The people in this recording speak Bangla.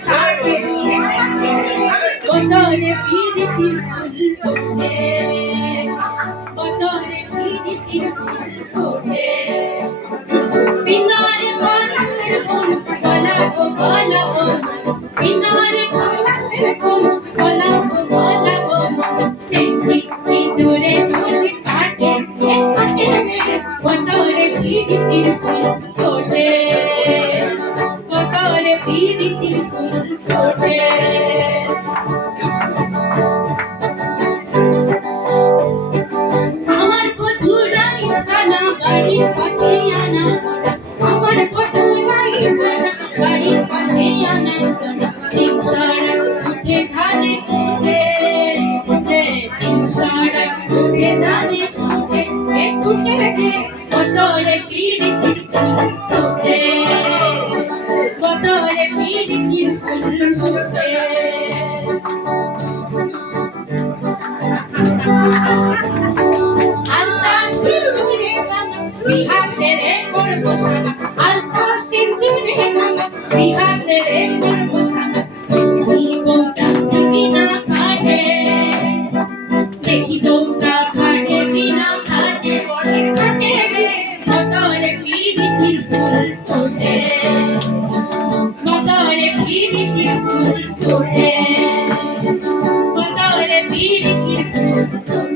থাকে বদরে পিরিতির ফুল ফোটে বদরে পিরিতির ফুল ফোটে বিনারে পলাশের ফুল গলাবো গলাবো বিনারে পলাশের ফুল গলাবো গলাবো দেখি দূরে খুঁজে কাটে কাটে বদরে পিরিতির ফুল ফোটে বদরে পিরিতির ফুল ফোটে আমার বধুরাই কানা বাড়ি পথে আনা আমার বধুরাই কানা বাড়ি পথে আনা তিন সড়ক উঠে ধানে উঠে তিন সড়ক উঠে ধানে উঠে উঠে রে বদরে পিরিতির ফুল ফোটে বদরে পিরিতির ফুল ফোটে আলতা সিঁদুরে রাঙা বিহা সেরে করবো সাজা আলতা সিঁদুরে রাঙা বিহা সেরে করবো সাজা দেখি বউটা কিনা কাটে দেখি বউটা কাটে কিনা কাটে কাটে বদরে পিরিতির ফুল ফোটে বদরে পিরিতির ফুল ফোটে বদরে পিরিতির ফুল ফোটে